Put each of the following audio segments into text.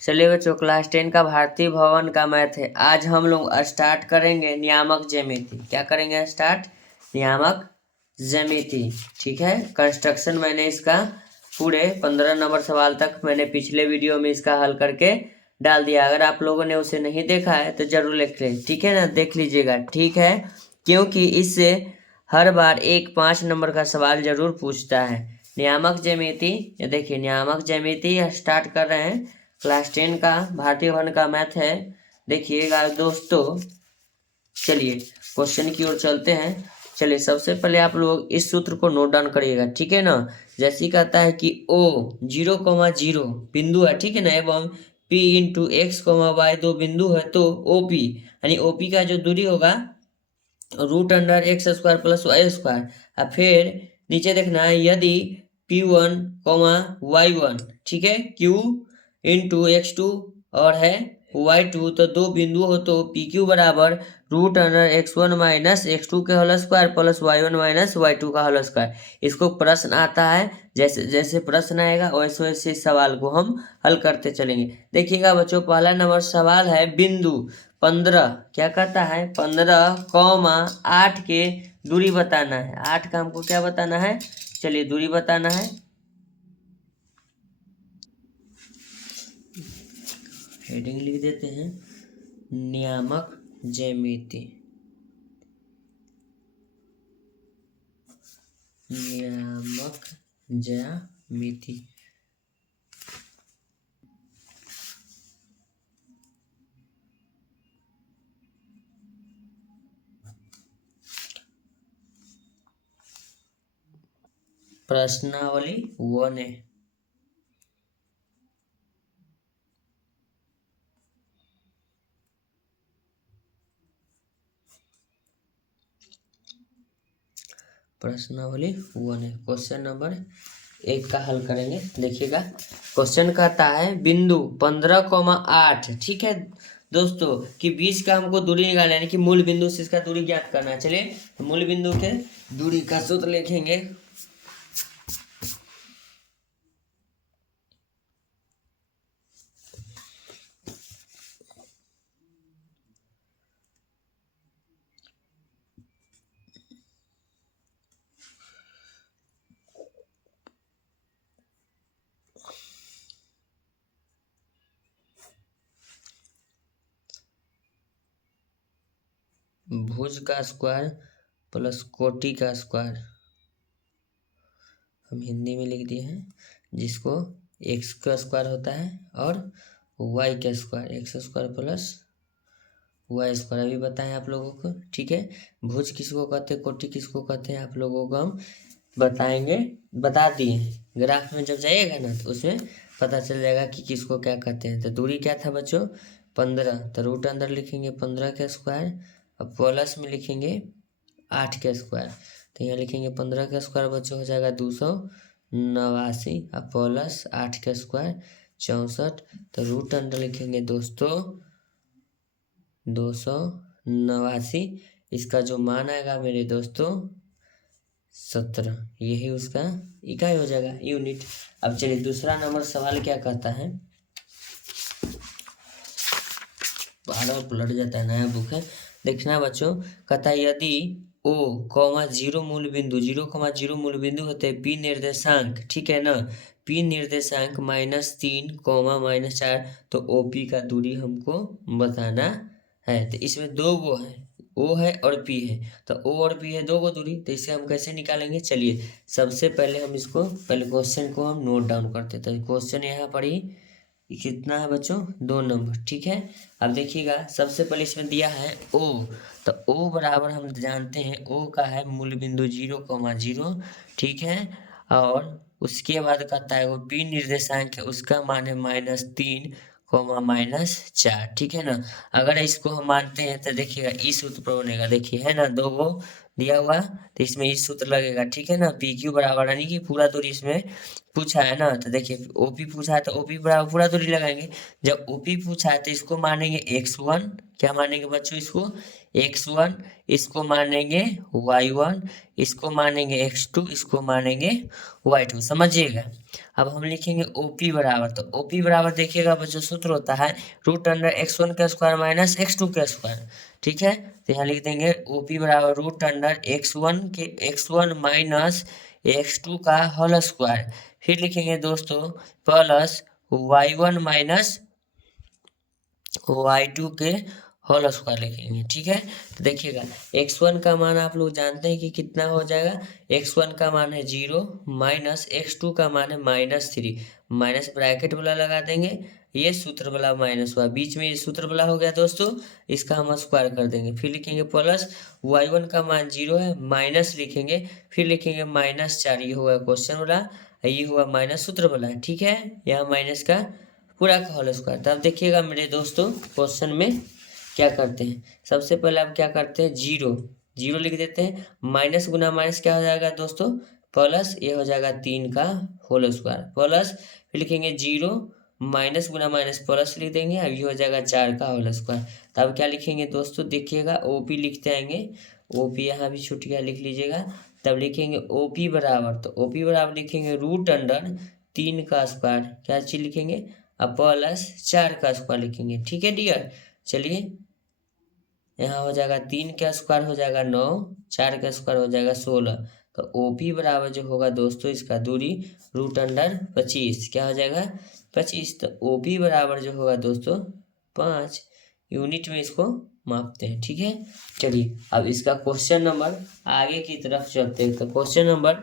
चलिए बच्चों, क्लास 10 का भारतीय भवन का मैथ है। आज हम लोग स्टार्ट करेंगे नियामक ज्यामिति। क्या करेंगे स्टार्ट? नियामक ज्यामिति। ठीक है। कंस्ट्रक्शन मैंने इसका पूरे 15 नंबर सवाल तक मैंने पिछले वीडियो में इसका हल करके डाल दिया। अगर आप लोगों ने उसे नहीं देखा है तो जरूर देख लें। ठीक है ना, देख लीजिएगा। ठीक है, क्योंकि इससे हर बार एक 5 नंबर का सवाल जरूर पूछता है। नियामक ज्यामिति, ये देखिए नियामक ज्यामिति स्टार्ट कर रहे हैं। क्लास 10 का भारतीय भवन का मैथ है। देखिएगा दोस्तों, चलिए क्वेश्चन की ओर चलते हैं। चलिए सबसे पहले आप लोग इस सूत्र को नोट डाउन करिएगा। ठीक है ना। जैसे ही कहता है कि O 0,0 बिंदु है, ठीक है ना, एवं P इंटू एक्स वाई दो बिंदु है, तो OP यानी OP का जो दूरी होगा √x² प्लस y²। और फिर नीचे देखना है, यदि P1, y1, ठीक है, Q इंटू x2 और है y2, तो दो बिंदु हो तो PQ बराबर √x1 माइनस x2 के whole square plus y1 minus y2 का होल स्क्वायर। इसको प्रश्न आता है, जैसे जैसे प्रश्न आएगा वैसे वैसे इस सवाल को हम हल करते चलेंगे। देखिएगा बच्चों, पहला नंबर सवाल है बिंदु 15, क्या कहता है 15,8 के दूरी बताना है। 8 का हमको क्या बताना है? चलिए दूरी बताना है। हेडिंग लिख देते हैं नियामक ज्यामिति। नियामक ज्यामिति। प्रश्नावली 1 है। प्रश्नावली 1 है। क्वेश्चन नंबर 1 का हल करेंगे। देखिएगा क्वेश्चन कहता है बिंदु 15,8, ठीक है दोस्तों, कि बीच का हमको दूरी निकालना है, यानी कि मूल बिंदु से इसका दूरी ज्ञात करना है। चलिए तो मूल बिंदु के दूरी का सूत्र लिखेंगे। भुज का स्क्वायर प्लस कोटि का स्क्वायर हम हिंदी में लिख दिए हैं, जिसको x का स्क्वायर होता है और y का स्क्वायर, x² प्लस y²। अभी बताएं आप लोगों को। ठीक है, भुज किसको कहते हैं, कोटि किसको कहते हैं, आप लोगों को हम बताएंगे, बता दिए हैं। ग्राफ में जब जाइएगा ना तो उसमें पता चल जाएगा कि किसको क्या कहते हैं। तो दूरी क्या था बच्चों? 15, तो रूट अंदर लिखेंगे 15 का स्क्वायर, अब प्लस में लिखेंगे 8 का स्क्वायर। तो यहाँ लिखेंगे 15 का स्क्वायर बच्चों हो जाएगा 289, अब प्लस 8 का स्क्वायर 64। तो रूट अंदर लिखेंगे दोस्तों 289। इसका जो मान आएगा मेरे दोस्तों 17, यही उसका इकाई हो जाएगा, यूनिट। अब चलिए दूसरा नंबर सवाल क्या कहता है। बार पलट जाता है, नया बुक है। देखना बच्चों, कहता है यदि O, 0 मूल बिंदु 0,0 मूल बिंदु होते हैं P निर्देशांक, ठीक है ना, P निर्देशांक -3, -4, तो OP का दूरी हमको बताना है। तो इसमें दो गो है, O है और P है, तो O और P है दो गो दूरी। तो इसे हम कैसे निकालेंगे? चलिए सबसे पहले हम इसको, पहले क्वेश्चन को हम नोट डाउन करते हैं। तो क्वेश्चन यहाँ पर ही कितना है बच्चों? 2 नंबर। ठीक है, अब देखिएगा सबसे पहले इसमें दिया है O, तो O बराबर हम जानते हैं O का है मूल बिंदु 0,0, ठीक है, और उसके बाद कहता है वो P निर्देशांक है, उसका मान है -3, -4, ठीक है ना। अगर इसको हम मानते हैं तो देखिएगा इस सूत्र पर बनेगा। देखिए है ना, दो गो दिया हुआ, तो इसमें इस सूत्र लगेगा, ठीक है ना। पी क्यू बराबर, यानी कि पूरा दूरी इसमें पूछा है ना, तो देखिए ओपी पूछा है तो ओपी बराबर पूरा दूरी लगाएंगे। जब ओपी पूछा है तो इसको मानेंगे x1, क्या मानेंगे बच्चों, इसको x1, इसको मानेंगे y1, इसको मानेंगे x2, इसको मानेंगे y2, समझिएगा। अब हम लिखेंगे OP बराबर, तो OP बराबर देखिएगा बच्चों सूत्र होता है √x1 का स्क्वायर माइनस x2 का स्क्वायर, ठीक है। तो यहाँ लिख देंगे OP बराबर √x1 माइनस x2 का होल स्क्वायर, फिर लिखेंगे दोस्तों प्लस y1 माइनस y2 के होल स्क्वायर लिखेंगे, ठीक है। तो देखिएगा x1 का मान आप लोग जानते हैं कि कितना हो जाएगा, x1 का मान है 0 माइनस x2 का मान है -3, माइनस ब्रैकेट वाला लगा देंगे, ये सूत्र वाला माइनस हुआ, बीच में ये सूत्र वाला हो गया दोस्तों, इसका हम स्क्वायर कर देंगे, फिर लिखेंगे प्लस y1 का मान 0 है, माइनस लिखेंगे, फिर लिखेंगे -4, ये हुआ क्वेश्चन वाला, ये हुआ माइनस सूत्र वाला, ठीक है। यहाँ माइनस का पूरा का होल स्क्वायर। तब देखिएगा मेरे दोस्तों क्वेश्चन में क्या करते हैं, सबसे पहले आप क्या करते हैं, जीरो लिख देते हैं, माइनस गुना माइनस क्या हो जाएगा दोस्तों, प्लस, ये हो जाएगा 3 का होल स्क्वायर, प्लस फिर लिखेंगे 0 माइनस गुना माइनस प्लस लिख देंगे, अब ये हो जाएगा 4 का होल स्क्वायर। तब क्या लिखेंगे दोस्तों, देखिएगा ओपी लिखते आएंगे, ओपी यहाँ भी छूट गया, लिख लीजिएगा। तब लिखेंगे ओपी बराबर, तो ओपी बराबर लिखेंगे √3 का स्क्वायर, क्या चीज लिखेंगे, अब प्लस 4 का स्क्वायर लिखेंगे, ठीक है डियर। चलिए यहाँ हो जाएगा 3 का स्क्वायर हो जाएगा 9, 4 का स्क्वायर हो जाएगा 16, तो ओपी बराबर जो होगा दोस्तों इसका दूरी √25, क्या हो जाएगा 25, तो ओपी बराबर जो होगा दोस्तों 5 यूनिट में इसको मापते हैं, ठीक है। चलिए अब इसका क्वेश्चन नंबर आगे की तरफ चलते हैं, तो क्वेश्चन नंबर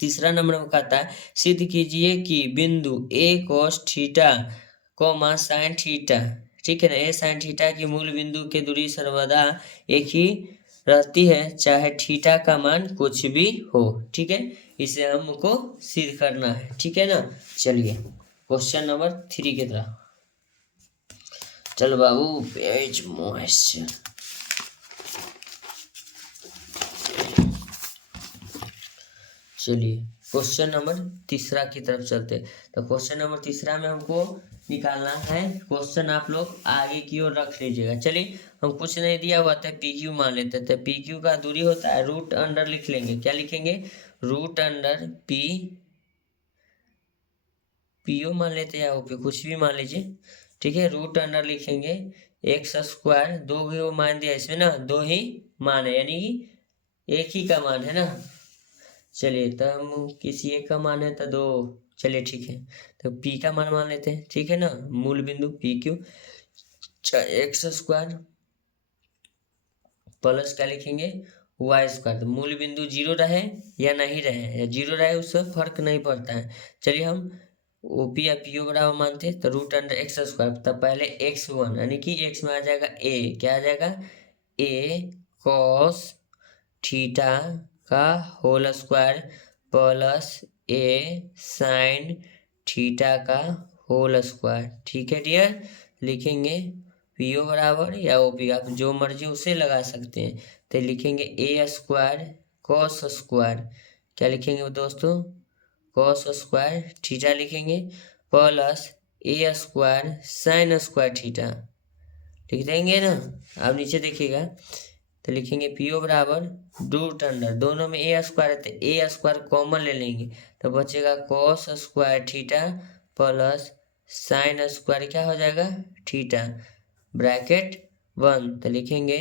तीसरा नंबर में कहता है सिद्ध कीजिए कि बिंदु ए cos theta coma sine theta, ठीक है ना, ए साइन थीटा की मूल बिंदु के दूरी सर्वदा एक ही रहती है चाहे थीटा का मान कुछ भी हो, ठीक है। इसे हमको सिद्ध करना है, ठीक है ना। चलिए क्वेश्चन नंबर 3 की तरफ, चलो बाबू पेज मॉइस्चर, चलिए क्वेश्चन नंबर तीसरा की तरफ चलते। तो क्वेश्चन नंबर तीसरा में हमको निकालना है क्वेश्चन, आप लोग आगे की ओर रख लीजिएगा। चलिए हम कुछ नहीं दिया हुआ था, पी क्यू मान लेते थे, पी क्यू का दूरी होता है रूट अंडर, लिख लेंगे, क्या लिखेंगे, रूट अंडर पी, पीओ मान लेते हैं या ओपी, कुछ भी मान लीजिए, ठीक है। रूट अंडर लिखेंगे एक्स स्क्वायर, दो भी वो मान दिया इसमें ना, दो ही मान है, यानी कि एक ही का मान है ना। चलिए तो हम किसी एक का मान है तो दो, चलिए ठीक है, तो पी का मान लेते हैं, ठीक है ना, मूल बिंदु P Q, x square plus क्या लिखेंगे वाई स्क्वायर, तो मूल बिंदु 0 रहे या नहीं रहे, या 0 रहे उससे फर्क नहीं पड़ता है। चलिए हम ओपी या पीओ बराबर मानते हैं, तो रूट अंडर एक्स स्क्वायर, तब पहले x1 यानी कि x में आ जाएगा a, क्या आ जाएगा a cos थीटा का whole square plus a sine theta का होल स्क्वायर, ठीक है डियर। लिखेंगे पीओ बराबर या ओपी, आप जो मर्जी उसे लगा सकते हैं, तो लिखेंगे a स्क्वायर कॉस स्क्वायर, क्या लिखेंगे दोस्तों, कॉस स्क्वायर थीटा लिखेंगे plus a square sine square theta, लिख देंगे ना। अब नीचे देखिएगा, तो लिखेंगे पीओ बराबर रूट अंडर, दोनों में ए स्क्वायर है तो ए स्क्वायर कॉमन ले लेंगे, तो बचेगा cos square theta plus sine square क्या हो जाएगा थीटा, ब्रैकेट 1, तो लिखेंगे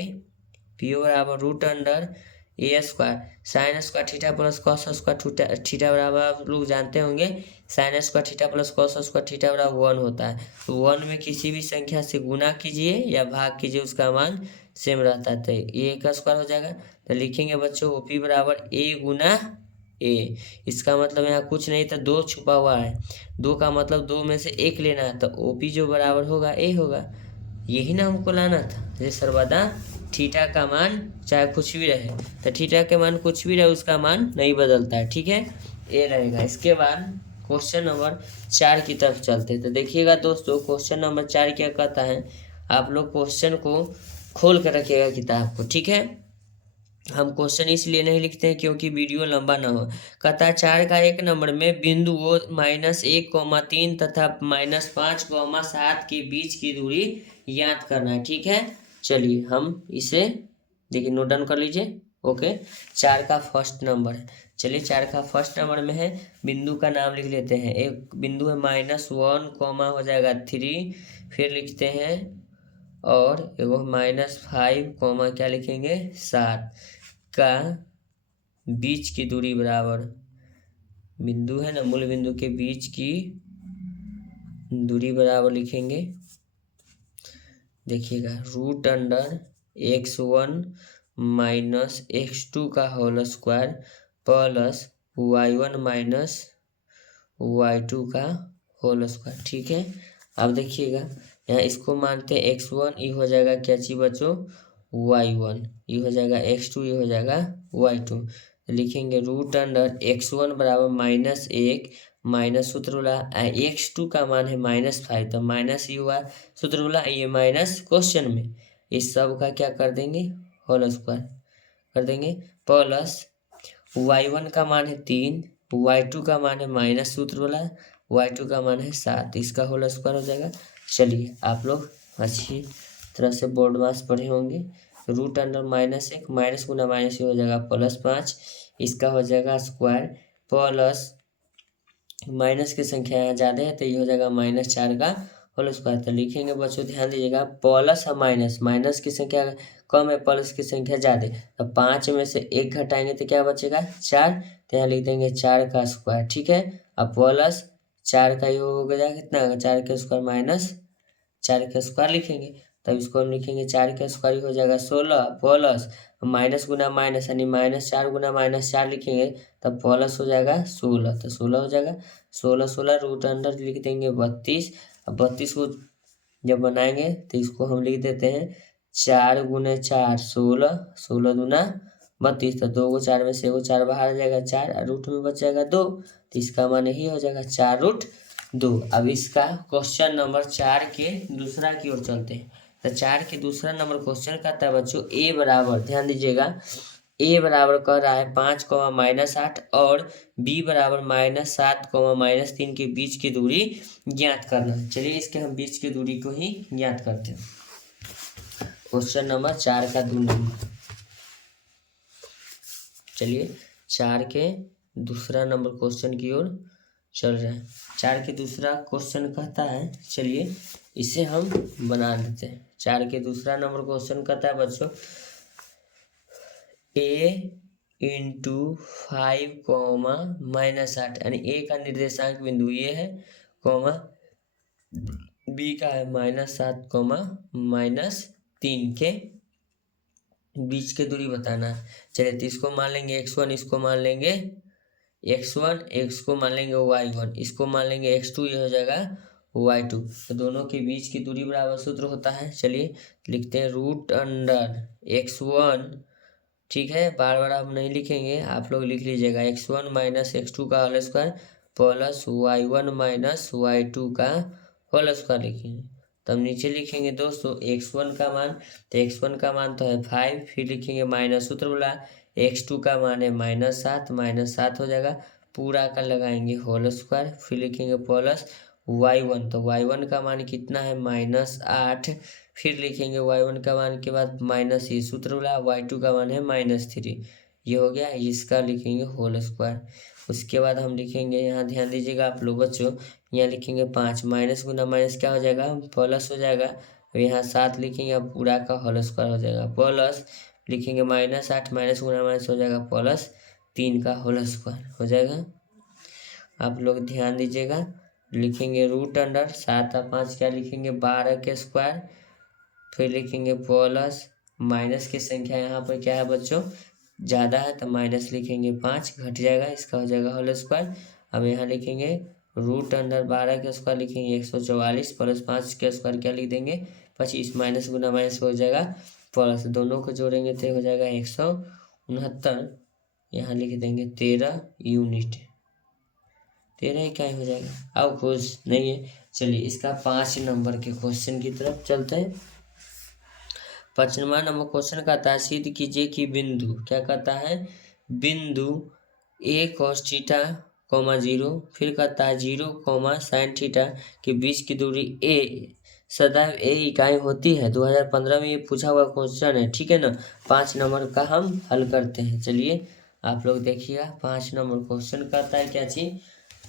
पीओ बराबर root under A square sine square theta plus cos square theta बराबर, आप लोग जानते होंगे sine square theta plus cos square theta बराबर 1 होता है, तो 1 में किसी भी संख्या से गुना कीजिए या भाग कीजिए, उसका मान सेम रहता है, तो ए का स्क्वायर हो जाएगा। तो लिखेंगे बच्चों ओपी बराबर ए गुना ए, इसका मतलब यहाँ कुछ नहीं था, 2 छुपा हुआ है, 2 का मतलब 2 में से 1 लेना है, तो ओपी जो बराबर होगा ए होगा, यही ना हमको लाना था। जैसे सर्वदा थीटा का मान चाहे कुछ भी रहे, तो थीटा के मान कुछ भी रहे उसका मान नहीं बदलता है, ठीक है, ए रहेगा। इसके बाद क्वेश्चन नंबर 4 की तरफ चलते हैं, तो देखिएगा दोस्तों क्वेश्चन नंबर 4 क्या कहता है, आप लोग क्वेश्चन को खोल कर रखिएगा किताब को, ठीक है। हम क्वेश्चन इसलिए नहीं लिखते हैं क्योंकि वीडियो लंबा ना हो। कहता है 4 का 1 नंबर में बिंदुओं -1, 3 तथा -5, 7 के बीच की दूरी ज्ञात करना है। ठीक है, चलिए हम इसे देखिए नोट डाउन कर लीजिए। ओके, 4 का फर्स्ट नंबर है। चलिए 4 का फर्स्ट नंबर में है, बिंदु का नाम लिख लेते हैं। एक बिंदु है -1, हो जाएगा 3, फिर लिखते हैं और एगो -5, क्या लिखेंगे 7 का बीच की दूरी बराबर, बिंदु है ना, मूल बिंदु के बीच की दूरी बराबर लिखेंगे। देखिएगा √(x1 - x2 का whole square plus y1 - y2 का होल स्क्वायर। ठीक है, अब देखिएगा यहाँ इसको मानते हैं x1, ये हो जाएगा क्या चीज बच्चों y1, ये हो जाएगा x2, ये हो जाएगा y2। लिखेंगे √(x1 बराबर -1 माइनस सूत्र बोला x2 का मान है -5, तो माइनस ये हुआ सूत्र बोला, ये माइनस क्वेश्चन में, इस सब का क्या कर देंगे होल स्क्वायर कर देंगे, प्लस y1 का मान है 3, y2 का मान है माइनस सूत्र बोला, y2 का मान है 7, इसका होल स्क्वायर हो जाएगा। चलिए आप लोग अच्छी तरह से बोर्ड मास पढ़े होंगे। √(-1) माइनस गुना माइनस हो जाएगा +5, इसका हो जाएगा स्क्वायर, प्लस माइनस की संख्या यहाँ ज़्यादा है तो ये हो जाएगा -4 का होल स्क्वायर। तो लिखेंगे बच्चों ध्यान दीजिएगा, प्लस और माइनस की संख्या कम है, प्लस की संख्या ज़्यादा है, तो 5 में से 1 घटाएंगे तो क्या बचेगा 4, तो यहाँ लिख देंगे 4 का स्क्वायर। ठीक है, अब प्लस 4 का ये हो गया कितना, 4 का स्क्वायर माइनस 4 का स्क्वायर लिखेंगे, तब इसको हम लिखेंगे 4 का स्क्वायर हो जाएगा 16, प्लस माइनस गुना माइनस यानी -4 गुना -4 लिखेंगे तब प्लस हो जाएगा 16, तो 16 हो जाएगा 16 रूट अंडर लिख देंगे 32। अब 32 को जब बनाएंगे तो इसको हम लिख देते हैं 4 गुने 4 16, 16 दूना 32, तो 2 को 4 में से 1 4 बाहर आ जाएगा 4, और रूट में बच जाएगा 2, तो इसका मान यही हो जाएगा 4√2। अब इसका क्वेश्चन नंबर 4 के दूसरा की ओर चलते हैं। तो 4 के दूसरा नंबर क्वेश्चन कहता है बच्चों a बराबर, ध्यान दीजिएगा, a बराबर कह रहा है 5, -8 और b बराबर -7, -3 के बीच की दूरी ज्ञात करना। चलिए इसके हम बीच की दूरी को ही ज्ञात करते हैं। क्वेश्चन नंबर 4 का 2 नंबर, चलिए 4 के दूसरा नंबर क्वेश्चन की ओर चल रहे हैं। 4 के दूसरा क्वेश्चन कहता है, चलिए इसे हम बना देते हैं। 4 के दूसरा नंबर क्वेश्चन कहता है बच्चों a × 5, -8 यानी a का निर्देशांक बिंदु ये है, b का है -7, -3 के बीच के दूरी बताना है। चलिए तो इसको मान लेंगे x1, इसको मान लेंगे x1, x को मान लेंगे y1, इसको मान लेंगे x2, ये हो जाएगा y2, तो दोनों के बीच की दूरी बराबर सूत्र होता है। चलिए लिखते हैं √(x1), ठीक है, बार बार आप नहीं लिखेंगे, आप लोग लिख लीजिएगा x1 - x2 का whole square plus y1 - y2 का होल स्क्वायर लिखेंगे। तब नीचे लिखेंगे दोस्तों x1 का मान, तो x1 का मान तो है 5, फिर लिखेंगे माइनस सूत्र बोला, x2 का मान है -7 हो जाएगा, पूरा का लगाएंगे होल स्क्वायर, फिर लिखेंगे प्लस y1, तो y1 का मान कितना है -8, फिर लिखेंगे y1 का मान के बाद माइनस ये सूत्र बोला, y2 का मान है -3, ये हो गया, इसका लिखेंगे होल स्क्वायर। उसके बाद हम लिखेंगे, यहाँ ध्यान दीजिएगा आप लोग बच्चों, यहाँ लिखेंगे 5, माइनस गुना माइनस क्या हो जाएगा प्लस हो जाएगा, और यहाँ 7 लिखेंगे, अब पूरा का होल स्क्वायर हो जाएगा, प्लस लिखेंगे -8 माइनस गुना माइनस हो जाएगा +3 का होल स्क्वायर हो जाएगा। आप लोग ध्यान दीजिएगा, लिखेंगे √7 और 5 क्या लिखेंगे 12 के स्क्वायर, फिर लिखेंगे प्लस माइनस की संख्या यहाँ पर क्या है बच्चों ज़्यादा है तो माइनस लिखेंगे 5, घट जाएगा, इसका हो जाएगा होल स्क्वायर। अब यहाँ लिखेंगे √12 के स्क्वायर लिखेंगे 144, प्लस 5 के स्क्वायर क्या लिख देंगे 25, माइनस गुना माइनस हो जाएगा प्लस, दोनों को जोड़ेंगे तो हो जाएगा 169, यहाँ लिख देंगे 13 यूनिट, 13 इकाई हो जाएगा। अब खुश नहीं है, चलिए इसका 5 नंबर के क्वेश्चन की तरफ चलते हैं। 5वां नंबर क्वेश्चन कहता है सिद्ध कीजिए कि बिंदु क्या कहता है, बिंदु ए cos थीटा कॉमा 0, फिर कहता है 0 sin थीटा के बीच की दूरी ए सदैव ए इकाई होती है। 2015 में ये पूछा हुआ क्वेश्चन है, ठीक है ना। 5 नंबर का हम हल करते हैं। चलिए आप लोग देखिएगा 5 नंबर क्वेश्चन कहता है क्या चीज।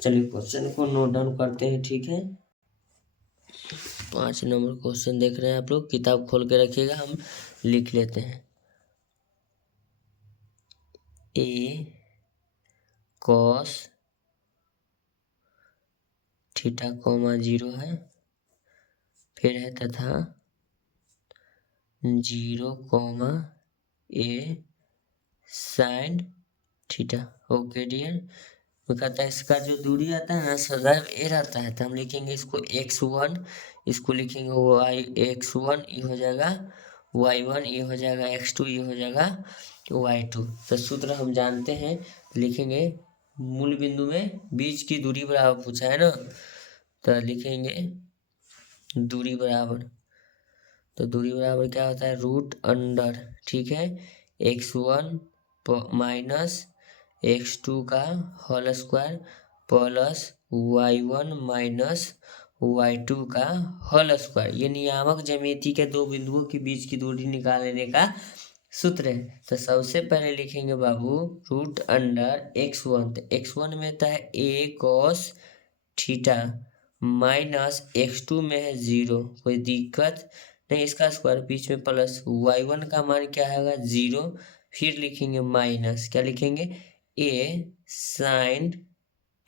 चलिए क्वेश्चन को नोट डाउन करते हैं, ठीक है। 5 नंबर क्वेश्चन देख रहे हैं आप लोग, किताब खोल के रखिएगा, हम लिख लेते हैं। ए cos थीटा कॉमा 0 है, फिर है तथा 0 ए sin थीटा। ओके डियर, तो कहता है इसका जो दूरी आता है ना सदैव ए रहता है, तो हम लिखेंगे इसको x1, इसको लिखेंगे y(x1) ये हो जाएगा y1, ये हो जाएगा x2, ये हो जाएगा y2। तो सूत्र हम जानते हैं, लिखेंगे मूल बिंदु में बीच की दूरी बराबर पूछा है ना, तो लिखेंगे दूरी बराबर, तो दूरी बराबर क्या होता है √अंडर, ठीक है, x1 माइनस x2 का whole square plus y1 minus y2 का होल स्क्वायर। ये नियामक ज्यामिति के दो बिंदुओं के बीच की दूरी निकालने का सूत्र है। तो सबसे पहले लिखेंगे बाबू √अंडर x1, तो x1 में था a cos theta minus x2 में है 0, कोई दिक्कत नहीं, इसका स्क्वायर बीच में प्लस y1 का मान क्या है 0, फिर लिखेंगे माइनस, क्या लिखेंगे a sin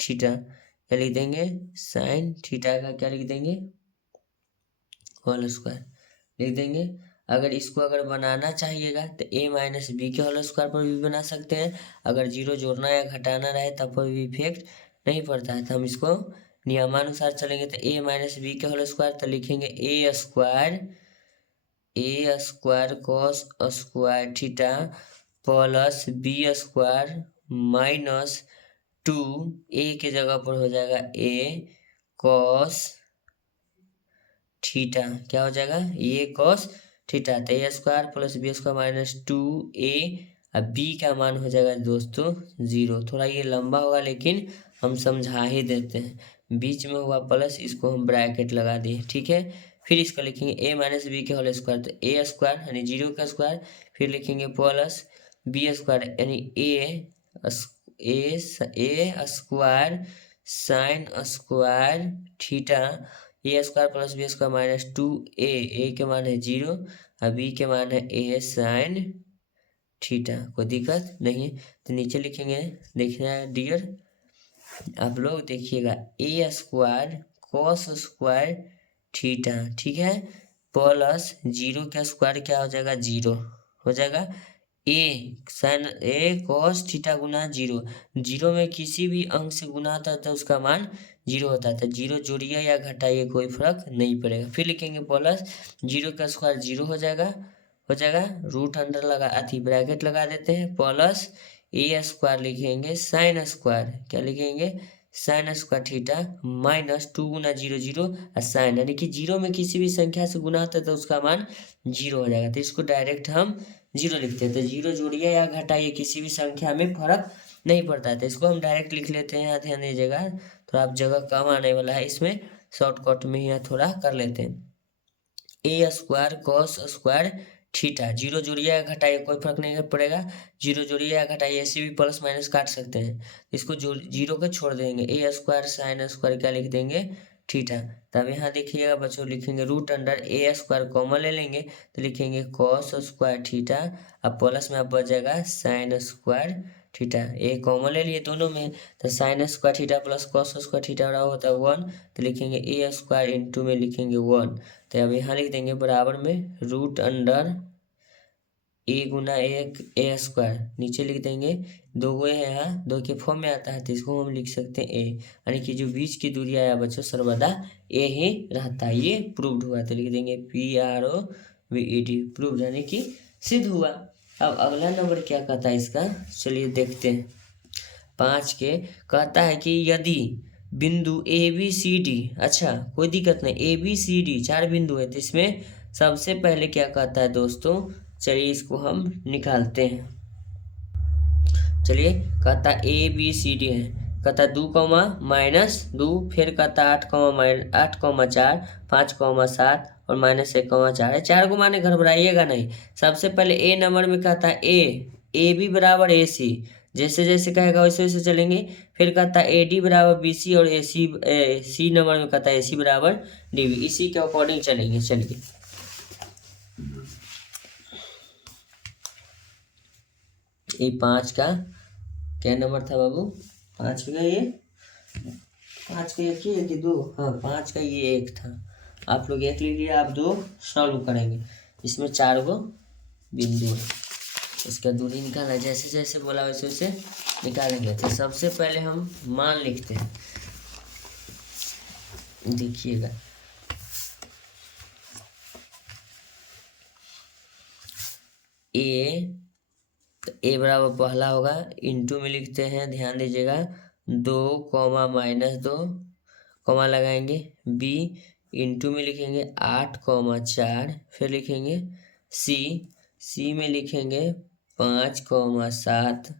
थीटा, क्या लिख देंगे sin थीटा का क्या लिख देंगे होल स्क्वायर लिख देंगे। अगर इसको अगर बनाना चाहिएगा तो a माइनस बी के होल स्क्वायर पर भी बना सकते हैं। अगर 0 जोड़ना या घटाना रहे तब पर भी इफेक्ट नहीं पड़ता है, तो हम इसको नियमानुसार चलेंगे। तो a माइनस बी के होल स्क्वायर, तो लिखेंगे a square cos square theta plus b square minus 2 a के जगह पर हो जाएगा a cos थीटा, क्या हो जाएगा a cos थीटा, तो a square plus b square minus 2a, अब b का मान हो जाएगा दोस्तों 0। थोड़ा ये लंबा होगा लेकिन हम समझा ही देते हैं, बीच में हुआ प्लस, इसको हम ब्रैकेट लगा दिए, ठीक है। फिर इसका लिखेंगे a माइनस बी के होल स्क्वायर, तो a स्क्वायर यानी 0 का स्क्वायर, फिर लिखेंगे प्लस बी स्क्वायर यानी a square sine square theta, a square plus b square minus 2a के मान है 0 और b के मान है a साइन थीटा, कोई दिक्कत नहीं है। तो नीचे लिखेंगे, देखना है डियर आप लोग देखिएगा a square cos square theta, ठीक है, प्लस 0 का स्क्वायर क्या हो जाएगा 0 हो जाएगा a sin a cos theta गुना 0, 0 में किसी भी अंक से गुना होता है तो उसका मान 0 होता है, तो 0 जोड़िए या घटाइए कोई फर्क नहीं पड़ेगा। फिर लिखेंगे प्लस 0 का स्क्वायर 0 हो जाएगा रूट अंडर लगा ब्रैकेट लगा देते हैं, प्लस a स्क्वायर लिखेंगे साइन स्क्वायर, क्या लिखेंगे साइन स्क्वायर थीटा माइनस 2 गुना 0 0 और साइन, यानी कि 0 में किसी भी संख्या से गुना होता है तो उसका मान 0 हो जाएगा, तो इसको डायरेक्ट हम 0 लिखते हैं। तो 0 जोड़िए या घटाइए किसी भी संख्या में फर्क नहीं पड़ता है, तो इसको हम डायरेक्ट लिख लेते हैं। यहाँ ध्यान दीजिएगा, थोड़ा आप जगह कम आने वाला है, इसमें शॉर्टकट में यहाँ थोड़ा कर लेते हैं। a square cos square theta, 0 जोड़िए या घटाइए कोई फर्क नहीं पड़ेगा, 0 जोड़िए या घटाइए ऐसे भी प्लस माइनस काट सकते हैं, इसको 0 को छोड़ देंगे, a स्क्वायर साइन स्क्वायर क्या लिख देंगे थीटा। तब यहाँ देखिएगा बच्चों, लिखेंगे root under a square common ले लेंगे तो लिखेंगे cos स्क्वायर थीटा, अब प्लस में अब बच जाएगा sine square theta, a common ले लिए दोनों में, तो sine square theta plus cos square theta बराबर होता है 1, तो लिखेंगे a स्क्वायर इंटू में लिखेंगे 1, तो अब यहाँ लिख देंगे बराबर में रूट अंडर a गुना एक a स्क्वायर, नीचे लिख देंगे 2 गो है यहाँ 2 के फॉर्म में आता है, तो इसको हम लिख सकते हैं a, यानी कि जो बीच की दूरी आया बच्चों सर्वदा a ही रहता है, ये प्रूव्ड हुआ, तो लिख देंगे PROVED प्रूव्ड, यानी कि सिद्ध हुआ। अब अगला नंबर क्या कहता है इसका, चलिए देखते हैं। 5 के कहता है कि यदि बिंदु ABCD, अच्छा कोई दिक्कत नहीं, ABCD 4 बिंदु है, तो इसमें सबसे पहले क्या कहता है दोस्तों, चलिए इसको हम निकालते हैं। चलिए कहता ABCD है, कहता 2, फिर कहता 8, 5, 7 और -1, 4 को माने घबराइएगा नहीं। सबसे पहले ए नंबर में कहता है AB बराबर AC, जैसे जैसे कहेगा वैसे वैसे चलेंगे। फिर कहता है AD बराबर BC और C नंबर में कहता है AC बराबर DB, इसी के अकॉर्डिंग चलेंगे। चलिए ये 5 का क्या नंबर था बाबू, 5 का ये 5 का एक ही है कि 2, हाँ 5 का ये 1 था। आप लोग 1 लिख लिया, आप 2 सॉल्व करेंगे। इसमें 4 गो बिंदु है, इसका दूरी निकालना, जैसे जैसे बोला वैसे वैसे निकालेंगे। तो सबसे पहले हम मान लिखते हैं, देखिएगा तो ए बराबर पहला होगा, इंटू में लिखते हैं, ध्यान दीजिएगा 2, -2 कॉमा लगाएंगे। बी इंटू में लिखेंगे 8, 4, फिर लिखेंगे सी में लिखेंगे 5, 7,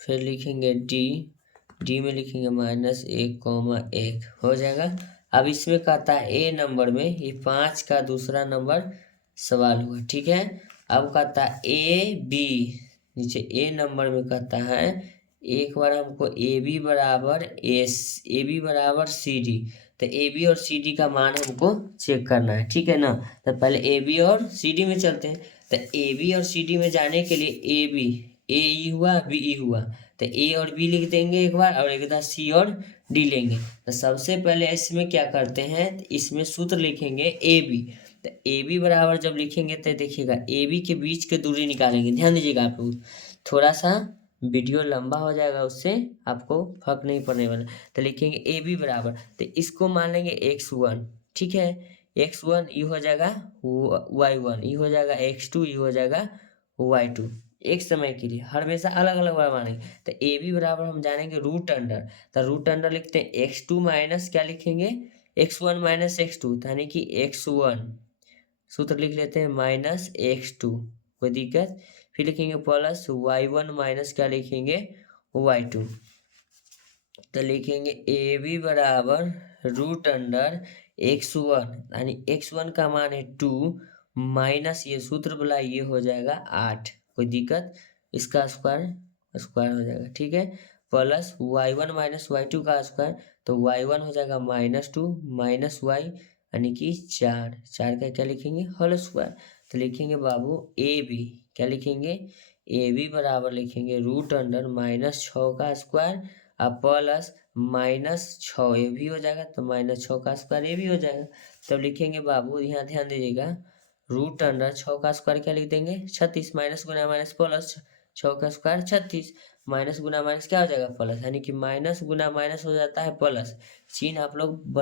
फिर लिखेंगे डी में लिखेंगे -1, 1 हो जाएगा। अब इसमें कहता है ए नंबर में ये 5 का दूसरा नंबर सवाल हुआ, ठीक है। अब कहता है AB, नीचे ए नंबर में कहता है एक बार हमको AB बराबर CD, तो AB और CD का मान हमको चेक करना है, ठीक है ना। तो पहले AB और CD में चलते हैं। तो AB और CD में जाने के लिए AB AE हुआ, BE हुआ, तो A और B लिख देंगे एक बार, और एक बार C और D लेंगे। तो सबसे पहले इसमें क्या करते हैं, इसमें सूत्र लिखेंगे AB। तो AB बराबर जब लिखेंगे तो देखिएगा AB के बीच के दूरी निकालेंगे। ध्यान दीजिएगा आप लोग, थोड़ा सा वीडियो लंबा हो जाएगा, उससे आपको फर्क नहीं पड़ने वाला। तो लिखेंगे AB बराबर, तो इसको मान लेंगे x1, ठीक है। x1 ये हो जाएगा y1, ये हो जाएगा x2, ये हो जाएगा y2। एक समय के लिए हमेशा अलग अलग बार मानेंगे। तो AB बराबर हम जानेंगे रूट अंडर, तो रूट अंडर लिखते हैं x2 माइनस क्या लिखेंगे, x1 माइनस x2, यानी कि x1 सूत्र लिख लेते हैं -x2, कोई दिक्कत। फिर लिखेंगे प्लस y1 माइनस क्या लिखेंगे y2, तो लिखेंगे AB बराबर रूट अंडर x1, यानी x1 का मान है 2 माइनस ये सूत्र बोला, ये हो जाएगा 8, कोई दिक्कत, इसका स्क्वायर हो जाएगा, ठीक है। प्लस y1 माइनस y2 का स्क्वायर, तो y1 हो जाएगा -2 माइनस y, यानी कि 4 का क्या लिखेंगे होल स्क्वायर। तो लिखेंगे बाबू AB, क्या लिखेंगे AB बराबर लिखेंगे रूट अंडर -6 का स्क्वायर अब प्लस -6 ये भी हो जाएगा, तो -6 का स्क्वायर ये भी हो जाएगा। तब लिखेंगे बाबू, यहाँ ध्यान दीजिएगा, रूट अंडर 6 का स्क्वायर क्या लिख देंगे 36, माइनस गुना माइनस प्लस, 6 का स्क्वायर 36, माइनस गुना माइनस क्या हो जाएगा प्लस, यानी कि माइनस गुना माइनस हो जाता है प्लस। चिन्ह आप लोग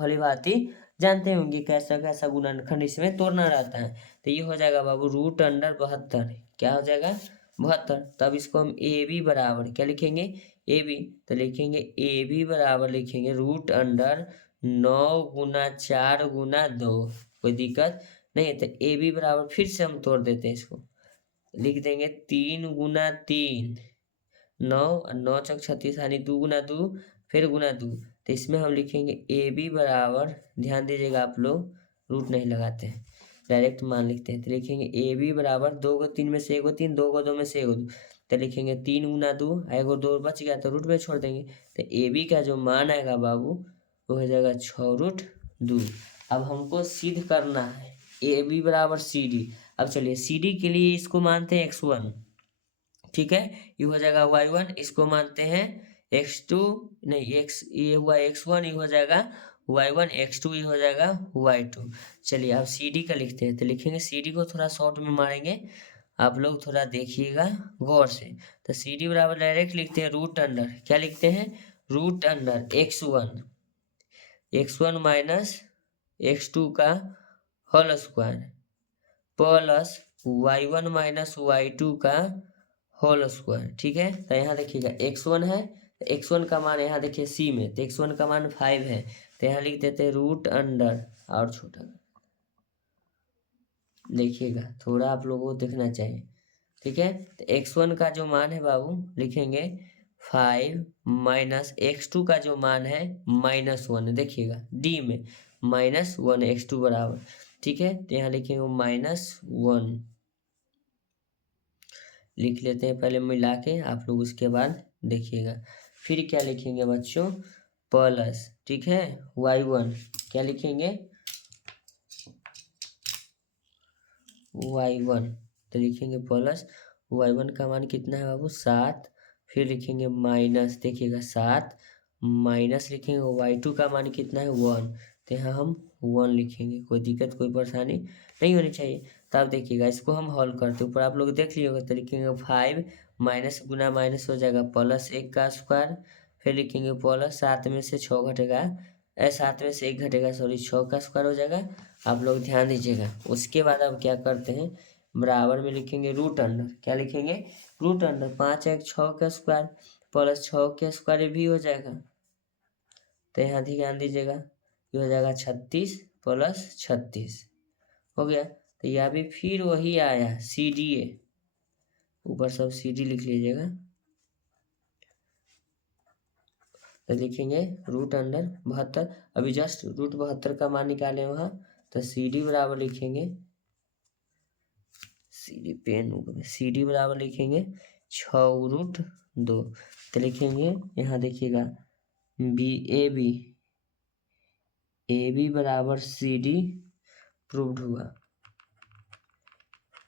भली भांति जानते होंगे कैसा कैसा गुणनखंड इसमें तोड़ना रहता है। तो ये हो जाएगा बाबू रूट अंडर 72, क्या हो जाएगा 72। तब इसको हम AB बराबर क्या लिखेंगे AB, तो लिखेंगे AB बराबर लिखेंगे रूट अंडर 9 गुना 4 गुना 2, कोई दिक्कत नहीं है। तो AB बराबर फिर से हम तोड़ देते हैं, इसको लिख देंगे 3 गुना 3 9, 9 चौक 36, यानी 2 गुना 2 फिर गुना 2। तो इसमें हम लिखेंगे AB बराबर, ध्यान दीजिएगा आप लोग रूट नहीं लगाते हैं, डायरेक्ट मान लिखते हैं। तो लिखेंगे AB बराबर 2 को 3 में से 1 को 3, 2 को 2 में से 1 को 2, तो लिखेंगे 3 गुना 2, 1 2 बच गया तो रूट में छोड़ देंगे। तो AB का जो मान आएगा बाबू वो हो जाएगा 6√2। अब हमको सिद्ध करना है AB बराबर CD। अब चलिए CD के लिए इसको मानते हैं x1, ठीक है, ये हो जाएगा y1, इसको मानते हैं x2, नहीं x, ये हुआ x1, ये हो जाएगा y1, x2 ये हो जाएगा y2। चलिए अब CD का लिखते हैं। तो लिखेंगे CD को थोड़ा शॉर्ट में मारेंगे, आप लोग थोड़ा देखिएगा गौर से। तो CD बराबर डायरेक्ट लिखते हैं रूट अंडर, क्या लिखते हैं root under x1 minus x2 का whole square plus y1 minus y2 का होल स्क्वायर, ठीक है। तो यहाँ देखिएगा x1 है, तो x1 का मान यहाँ देखिए C में, तो x1 का मान 5 है, तो यहाँ लिख देते हैं रूट अंडर और छोटा देखिएगा, थोड़ा आप लोगों को देखना चाहिए, ठीक है। तो x1 का जो मान है बाबू लिखेंगे 5 माइनस x2 का जो मान है -1, देखिएगा डी में -1 x2 बराबर, ठीक है। तो यहाँ लिखेंगे -1 लिख लेते हैं पहले मिला के, आप लोग उसके बाद देखिएगा। फिर क्या लिखेंगे बच्चों, प्लस, ठीक है, y1 क्या लिखेंगे y1, तो लिखेंगे प्लस y1 का मान कितना है बाबू 7, फिर लिखेंगे माइनस, देखिएगा 7 माइनस लिखेंगे y2 का मान कितना है 1, तो यहाँ हम 1 लिखेंगे, कोई दिक्कत कोई परेशानी नहीं होनी चाहिए। तब देखिएगा इसको हम हल करते ऊपर आप लोग देख लिए होगा, तो लिखेंगे 5 माइनस गुना माइनस हो जाएगा प्लस 1 का स्क्वायर, फिर लिखेंगे प्लस 7 में से 6 घटेगा, 7 में से 1 घटेगा, सॉरी 6 का स्क्वायर हो जाएगा। आप लोग ध्यान दीजिएगा। उसके बाद अब क्या करते हैं, बराबर में लिखेंगे रूट अंडर, क्या लिखेंगे रूट अंडर 5 1 6 का स्क्वायर प्लस 6 का स्क्वायर भी हो जाएगा, तो यहाँ ध्यान दीजिएगा, ये हो जाएगा 36 प्लस 36 हो गया। तो यहाँ भी फिर वही आया सी डी ए, ऊपर सब सी डी लिख लीजिएगा, तो लिखेंगे रूट अंडर 72, अभी जस्ट रूट 72 का मान निकाले वहाँ, तो सी डी बराबर लिखेंगे, सी डी पेन सी डी बराबर लिखेंगे 6√2, तो लिखेंगे यहाँ देखिएगा ए बी बराबर सी डी प्रूव्ड हुआ,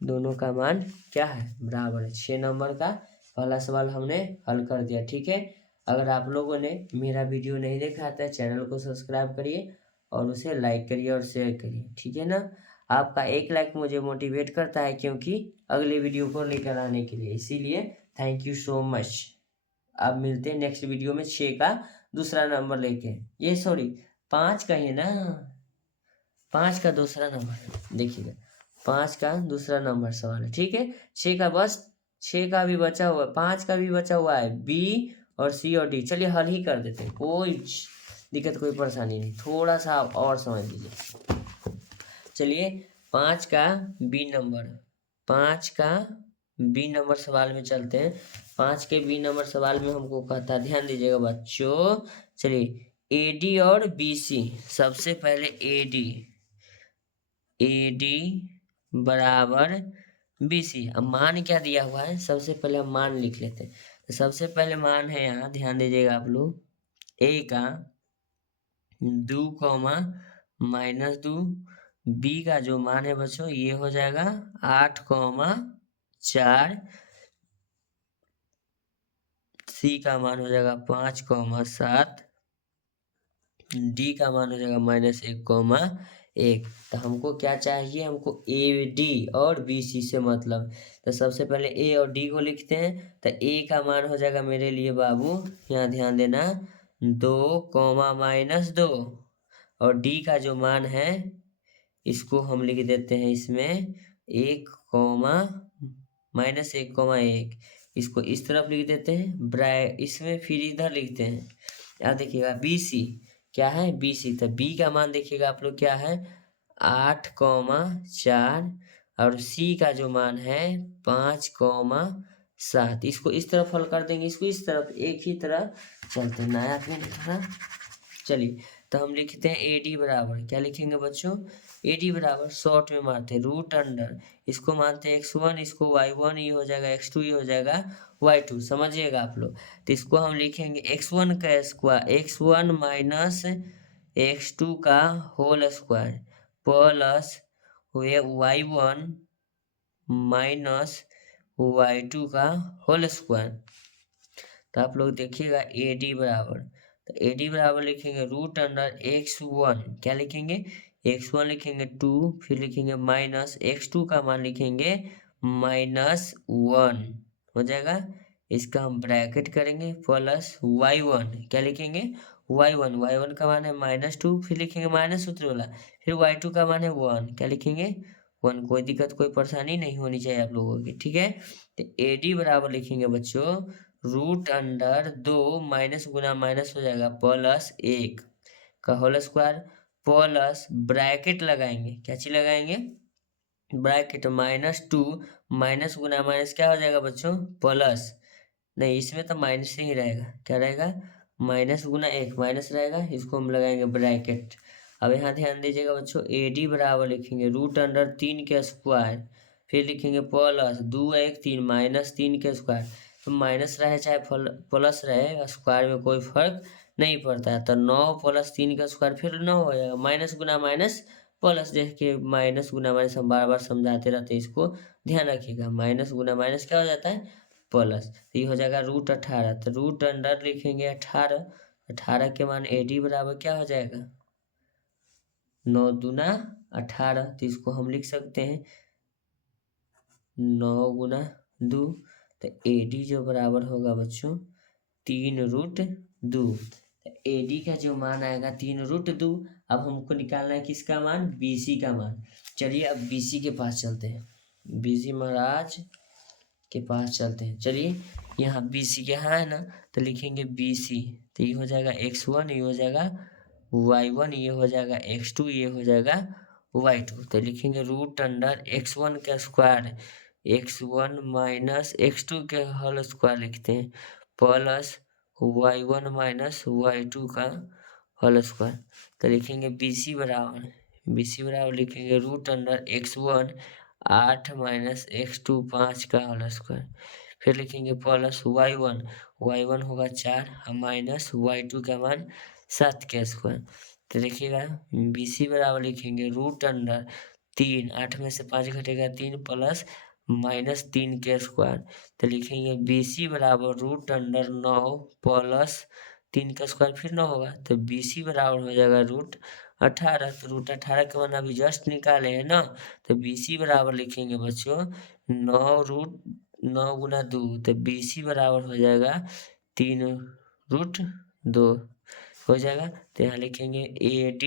दोनों का मान क्या है बराबर है। 6 नंबर का पहला सवाल हमने हल कर दिया, ठीक है। अगर आप लोगों ने मेरा वीडियो नहीं देखा था, चैनल को सब्सक्राइब करिए और उसे लाइक करिए और शेयर करिए, ठीक है ना। आपका एक लाइक मुझे मोटिवेट करता है, क्योंकि अगले वीडियो को लेकर आने के लिए, इसीलिए थैंक यू सो मच। अब मिलते हैं नेक्स्ट वीडियो में 6 का दूसरा नंबर लेके, ये सॉरी 5 का ही है ना, 5 का दूसरा नंबर देखिएगा, 5 का दूसरा नंबर सवाल है, ठीक है। 6 का बस 6 का भी बचा हुआ है, 5 का भी बचा हुआ है, बी और सी और डी, चलिए हल ही कर देते हैं, कोई दिक्कत कोई परेशानी नहीं, थोड़ा सा आप और समझ लीजिए। चलिए 5 का बी नंबर, 5 का बी नंबर सवाल में चलते हैं। 5 के बी नंबर सवाल में हमको कहता है, ध्यान दीजिएगा बच्चों, चलिए ए डी और बी सी, सबसे पहले ए डी बराबर बी सी, अब मान क्या दिया हुआ है, सबसे पहले हम मान लिख लेते हैं। तो सबसे पहले मान है यहाँ, ध्यान दीजिएगा आप लोग, ए का 2 -2, बी का जो मान है बच्चों ये हो जाएगा 8 सी का मान हो जाएगा 5 डी का मान हो जाएगा -1 तो हमको क्या चाहिए, हमको ए डी और बी सी से मतलब, तो सबसे पहले ए और डी को लिखते हैं। तो ए का मान हो जाएगा मेरे लिए बाबू, यहाँ ध्यान देना, 2 -2, और डी का जो मान है इसको हम लिख देते हैं इसमें 1 -1, इसको इस तरफ लिख देते हैं ब्रैकेट, इसमें फिर इधर लिखते हैं। यहाँ देखिएगा बी सी क्या है, बी सी, तो बी का मान देखिएगा आप लोग क्या है 8 और सी का जो मान है 5 इसको इस तरफ हल कर देंगे, इसको इस तरफ, एक ही तरह चलते हैं, नया पेन लिखना। चलिए तो हम लिखते हैं ए डी बराबर, क्या लिखेंगे बच्चों, ए डी बराबर शॉर्ट में मारते हैं रूट अंडर, इसको मानते हैं x1, इसको y1, ये हो जाएगा x2, ये हो जाएगा y2, समझिएगा आप लोग। तो इसको हम लिखेंगे x1 का स्क्वायर, x1 माइनस x2 का whole square plus y1 minus y2 का होल स्क्वायर। तो आप लोग देखिएगा ए डी बराबर, तो ए डी बराबर लिखेंगे रूट अंडर x1, क्या लिखेंगे x1 लिखेंगे 2, फिर लिखेंगे माइनस x2 का मान लिखेंगे -1 हो जाएगा, इसका हम ब्रैकेट करेंगे प्लस y1, क्या लिखेंगे y1 का मान है -2, फिर लिखेंगे माइनस सूत्र वाला, फिर y2 का मान है 1, क्या लिखेंगे 1, कोई दिक्कत कोई परेशानी नहीं होनी चाहिए आप लोगों की, ठीक है। तो ए डी बराबर लिखेंगे बच्चों रूट अंडर 2 माइनस गुना माइनस हो जाएगा +1 का होल स्क्वायर प्लस ब्रैकेट लगाएंगे, क्या चीज लगाएंगे ब्रैकेट -2 माइनस गुना माइनस क्या हो जाएगा बच्चों, प्लस। नहीं, इसमें तो माइनस ही रहेगा, क्या रहेगा, माइनस गुना एक माइनस रहेगा, इसको हम लगाएंगे ब्रैकेट। अब यहाँ ध्यान दीजिएगा बच्चों, AD बराबर लिखेंगे √3 के स्क्वायर, फिर लिखेंगे प्लस 2 1 3 -3 के स्क्वायर। तो माइनस रहे चाहे प्लस रहे, स्क्वायर में कोई फर्क नहीं पड़ता है। तो 9 + 3 का स्क्वायर फिर 9 हो जाएगा, माइनस गुना माइनस प्लस। देखिए माइनस गुना माइनस हम बार बार समझाते रहते हैं, इसको ध्यान रखिएगा। माइनस गुना माइनस क्या हो जाता है, प्लस। तो ये हो जाएगा √18। तो रूट अंडर लिखेंगे 18, 18 के मान AD बराबर क्या हो जाएगा, 9 दूना 18। तो इसको हम लिख सकते हैं 9 गुना 2। तो AD जो बराबर होगा बच्चों 3√2। AD का जो मान आएगा 3√2। अब हमको निकालना है किसका मान, BC का मान। चलिए अब BC के पास चलते हैं, BC महाराज के पास चलते हैं। चलिए यहाँ BC यहाँ है ना, तो लिखेंगे BC। तो ये हो जाएगा x1, ये हो जाएगा y1, ये हो जाएगा x2, ये हो जाएगा y2। तो लिखेंगे √x1 का स्क्वायर, x1 माइनस x2 के होल स्क्वायर लिखते हैं, प्लस y1 माइनस y2 का होल स्क्वायर। तो लिखेंगे BC बराबर लिखेंगे √x1 8 माइनस x2 5 का होल स्क्वायर। फिर लिखेंगे प्लस y1 होगा 4 माइनस y2 का मान 7 के स्क्वायर। तो देखिएगा BC बराबर लिखेंगे √3, 8 में से 5 घटेगा 3 प्लस -3 के स्क्वायर। तो लिखेंगे BC बराबर √9 प्लस 3 का स्क्वायर फिर 9 होगा। तो BC बराबर हो जाएगा √18। तो √18 का मान अभी जस्ट निकाले हैं ना, तो BC बराबर लिखेंगे बच्चों 9 गुना 2। तो BC बराबर हो जाएगा 3√2 हो जाएगा। तो यहाँ लिखेंगे AD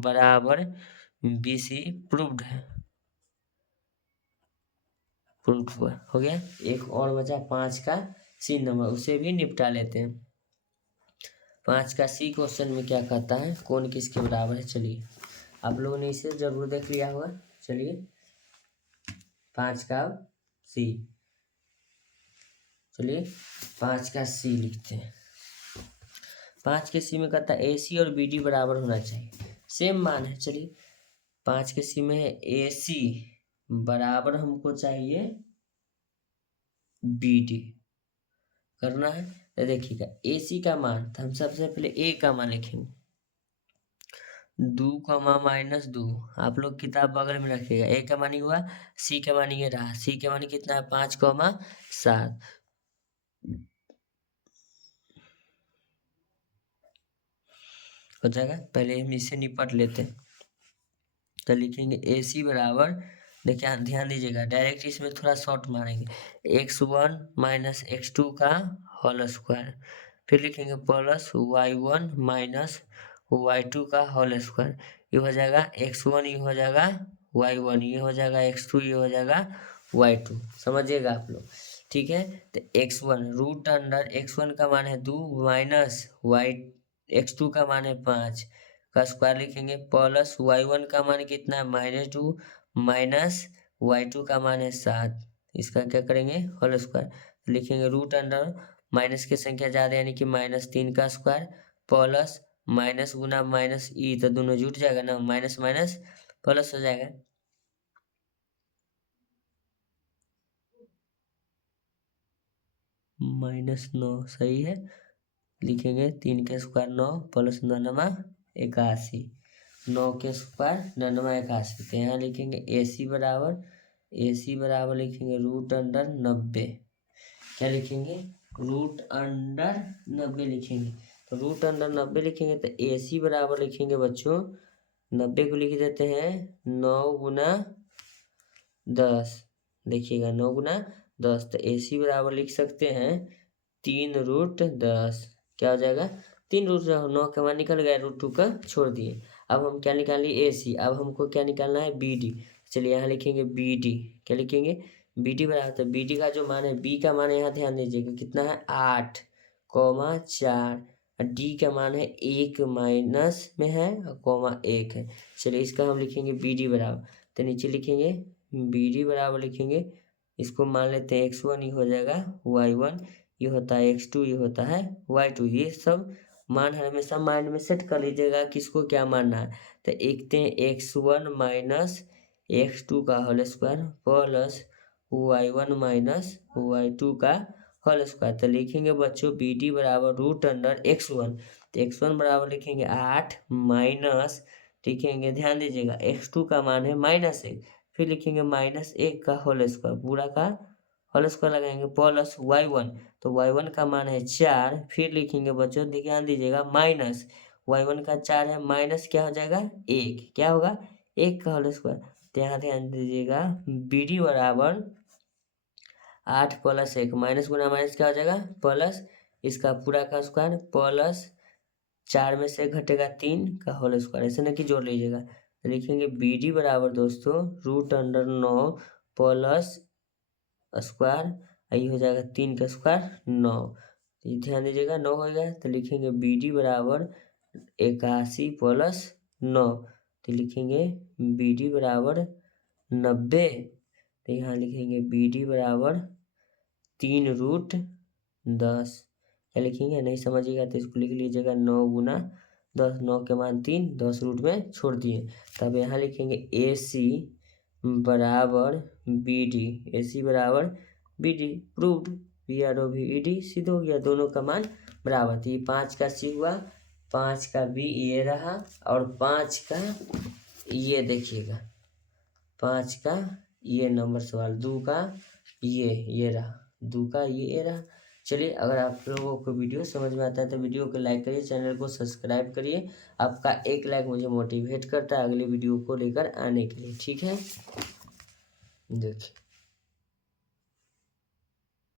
बराबर BC प्रूव्ड है, प्रूव्ड हुआ, हो गया। एक और बचा 5 का C नंबर, उसे भी निपटा लेते हैं। 5 का C क्वेश्चन में क्या कहता है, कौन किसके बराबर है। चलिए आप लोगों ने इसे जरूर देख लिया होगा। चलिए 5 का C, चलिए 5 का C लिखते हैं। 5 के C में कहता है AC और BD बराबर होना चाहिए, सेम मान है। चलिए 5 के C में है AC बराबर हमको चाहिए BD करना है। तो देखिएगा AC का मान, तो हम सबसे पहले A का मान लिखेंगे 2, -2। आप लोग किताब बगल में रखिएगा। A का मान हुआ, C का मान ये रहा, C का मान कितना है 5, 7 हो जाएगा। पहले हम इसे निपट लेते हैं। तो लिखेंगे AC बराबर, देखिए ध्यान दीजिएगा, डायरेक्ट इसमें थोड़ा शॉर्ट मारेंगे, x1 माइनस x2 का होल स्क्वायर। फिर लिखेंगे प्लस y1 माइनस y2 का होल स्क्वायर। ये हो जाएगा x1, ये हो जाएगा y1, ये हो जाएगा x2, ये हो जाएगा y2। समझिएगा आप लोग, ठीक है। तो x1 √x1 का मान है 2 माइनस x2 का मान है 5 का स्क्वायर लिखेंगे, प्लस y1 का मान कितना है -2 माइनस y2 का मान है 7, इसका क्या करेंगे होल स्क्वायर। लिखेंगे √ माइनस की संख्या ज़्यादा यानी कि -3 का स्क्वायर प्लस माइनस गुना माइनस ई, तो दोनों जुट जाएगा ना, माइनस माइनस प्लस हो जाएगा। -9 सही है। लिखेंगे 3 के स्क्वायर 9 प्लस 9 81, 9 के स्क्वायर 9 81। तो यहाँ लिखेंगे AC बराबर लिखेंगे √90। क्या लिखेंगे, √90 लिखेंगे। तो √90 लिखेंगे तो AC बराबर लिखेंगे बच्चों 90 को लिख देते हैं 9 गुना 10। देखिएगा 9 गुना 10, तो AC बराबर लिख सकते हैं 3√10। क्या हो जाएगा, 3√9 का मान निकल गया, √2 का छोड़ दिए। अब हम क्या निकालिए AC, अब हमको क्या निकालना है BD। चलिए यहाँ लिखेंगे BD, क्या लिखेंगे BD बराबर, तो BD का जो मान है, B का मान यहाँ ध्यान दीजिएगा कितना है 8, 4, D का मान है 1 माइनस में है, 1 है। चलिए इसका हम लिखेंगे BD बराबर, तो नीचे लिखेंगे बी डी बराबर लिखेंगे, इसको मान लेते हैं x1 ये हो जाएगा y1, ये होता है x2 ये होता है y2। ये सब मान हमेशा माइंड में सेट कर लीजिएगा किसको क्या मानना है। तो लिखते हैं x1 माइनस x2 का whole square plus y1 minus y2 का होल स्क्वायर। तो लिखेंगे बच्चों बी डी बराबर रूट अंडर x1। तो x1 बराबर लिखेंगे 8 माइनस, लिखेंगे ध्यान दीजिएगा x2 का मान है -1, फिर लिखेंगे -1 का होल स्क्वायर, पूरा का होल स्क्वायर लगाएंगे प्लस y1। तो y1 का मान है 4, फिर लिखेंगे बच्चों ध्यान दीजिएगा माइनस y1 का 4 है माइनस क्या हो जाएगा 1, क्या होगा 1 का होल स्क्वायर। तो यहाँ ध्यान दीजिएगा बी डी बराबर 8 प्लस 1 माइनस गुना माइनस क्या हो जाएगा प्लस, इसका पूरा का स्क्वायर प्लस 4 में से घटेगा 3 का होल स्क्वायर, ऐसे नहीं कि जोड़ लीजिएगा। तो लिखेंगे बी डी बराबर दोस्तों रूट अंडर 9 प्लस स्क्वायर, ये हो जाएगा 3 का स्क्वायर 9। ये ध्यान दीजिएगा 9 हो गया। तो लिखेंगे बी डी बराबर 81 प्लस 9, तो लिखेंगे बी डी बराबर 90। तो यहाँ लिखेंगे बी डी बराबर 3√10। क्या लिखेंगे नहीं समझिएगा तो इसको लिख लीजिएगा 9 गुना 10, 9 के मान 3, 10 रूट में छोड़ दिए। तब यहाँ लिखेंगे ए सी बराबर बी डी, ए सी बराबर B D, proved, P R O V E D, सिद्ध हो गया दोनों का मान बराबर। तो ये 5 का सी हुआ, 5 का बी ये रहा, और 5 का ये देखिएगा 5 का ये नंबर सवाल, 2 का ये रहा, 2 का ये रहा। चलिए अगर आप लोगों को वीडियो समझ में आता है तो वीडियो को लाइक करिए, चैनल को सब्सक्राइब करिए। आपका एक लाइक मुझे मोटिवेट करता है अगले वीडियो को लेकर आने के लिए, ठीक है। देखिए